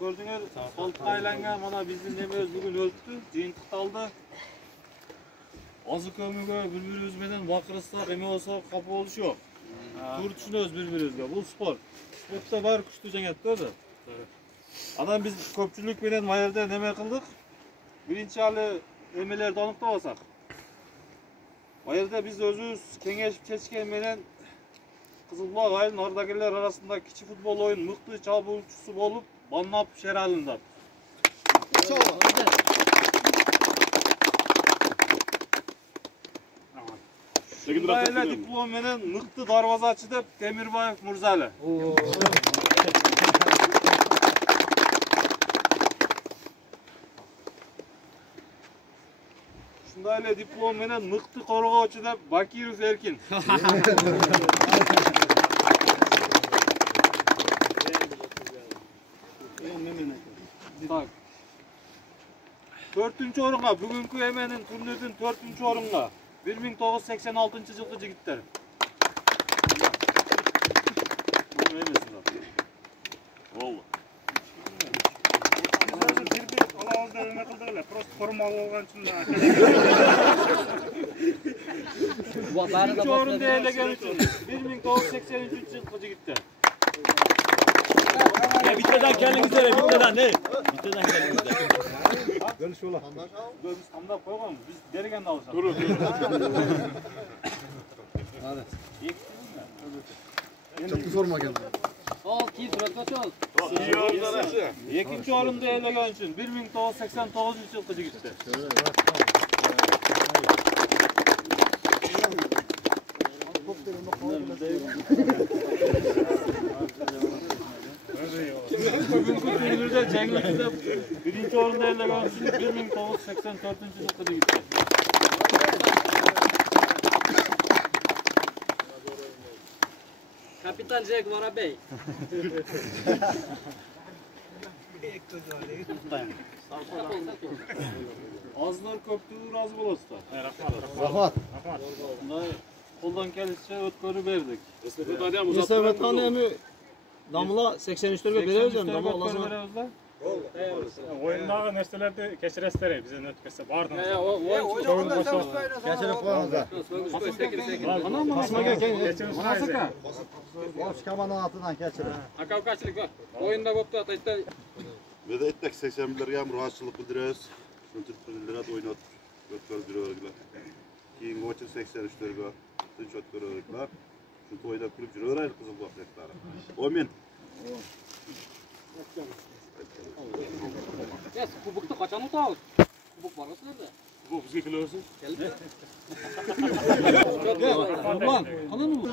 Gördüğünüz saltığa aylangan mana bizim nememiz bugün öldü, jıйынтыкталды. Azı kömüge bir-birimiz bilen bakırıslak, eme olsa kapı oluş yok. Tur düşünüyoruz bir-birimizge. Bu spor. Sportda var küçtü jеңет öyle. Adam biz köpçülük bilen mayerде neme kıldık. Birinci hali emelerdi anıkta olsak. Mayerде biz özümüz kengeşip çeşken menen Kızılbuğ ayının oradakiler arasında kiçi futbol oyun mıktı çabukçusu olup banlap şer alındı. Şundayla diplom menen mıktı darvazaçı dep Demirbayev Murzalı. Şundayla diplom menen mıktı korgoçu dep Bakirov Erkin. Tak. 4-cü orunga, bugünkü emenin turnirden 4-cü orunga. 1986 жылғы жігіттер. Bunu emesin zaten. Oldu. Bir alavuzda öme kıldık öyle. Prost formalı olgan için. 3-cü orunda eylegan üçün 1983 жылғы жігіттер. Bitmeden kendinize, bitmeden ne? Bitmeden kendinize. Görüş ola. Biz tamda koyalım, biz derken de alacağız. Dur. Çok sorma geldi. Sol, ki suratma sol. Ekinci orunda eylegan üçün 1989 жылғы жігіттер. Bugünkü turnirde jеңildi birinci orunda eylegan üçün 1984 жылғы жігіттер. Kapitan Jack Varabey. Azlar köptü razı bolasızlar. Rahmat. Bunday koldan kelişçe ötkörü verdik. Mustafa Tanemi damla 83'lere bereriz hem damla olasın. Oyundağı nerselerde keçirestere bize ötkese bardın. Geçelim koyalımıza. Asma gel. Boş kamanın altından geçelim. Akavkaçılık var. Oyunda koptu ataytta. Ve de ettik 81'lerge rahatçılık bildiriyoruz. Şunçuk bildiriyoruz oynat. Ötkör bir örgüler. Keyin geçin 83'lerge. Tınç ötkör örgüler. Şu toyda kulüp jürör ayır kızıl bakletleri. Omin. Ya kubukta kaçan utağız. Kubuk var mı sizlerde? Bu bizge kilo olsun. Geldi. Çok güzel. Aman, kanın mı?